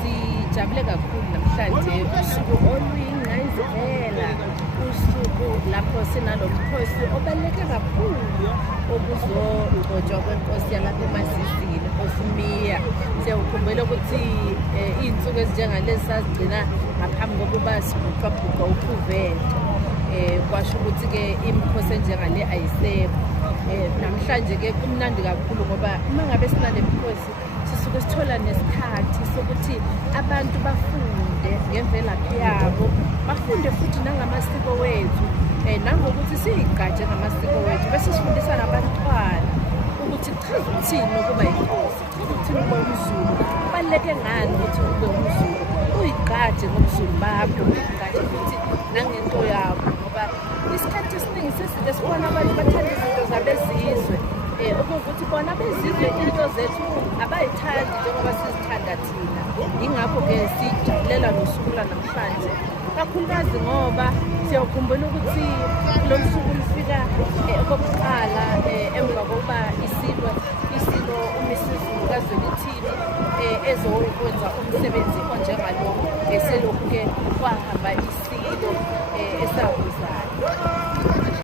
Sijabule kakhulu namhlanje usuku oluyingqayizivela, usuku lapho sinalo mkhosi obaluleke kakhulu okuzogotshwa kwenkosi yalapha eMazizini, inkosi uMiya. Siyakhumbula ukuthi iy'nsuku ezinjengalezi sazigcina ngaphambi kokuba sibhuqabhuqa uPhuvela. Kwasho ukuthi-ke imikhosi enjengale ayisekho. Namhlanje-ke kumnandi kakhulu ngoba uma ngabe sinale mikhosi sisuke sithola nesikhathi sokuthi abantu bafunde ngemvelaphi yabo, bafunde futhi nangamasiko wethu, nangokuthi siyigqaje ngamasiko wethu, bese sifundisa nabantwana ukuthi kuchaza ukuthini ukuba yinkosi, kuchaza ukuthini ukuba umZulu, kubaluleke ngani ukuthi ube umZulu, uyigqaje ngobuzulu bakho, uyigqaje futhi nangento yakho, ngoba isikhathi esiningi seside sibona abantu bathanda izinto zabezizwe, ukuthi bona bezizwe into zethu abayithandi njengoba sizithanda thina. Yingakho-ke sijabulela nosuku namhlanje, kakhulukazi ngoba siyakhumbula ukuthi lo suku lufika okokuqala emva kokuba isilo uMisuzulu kaZwelithini ezokwenza umsebenzi onjengalo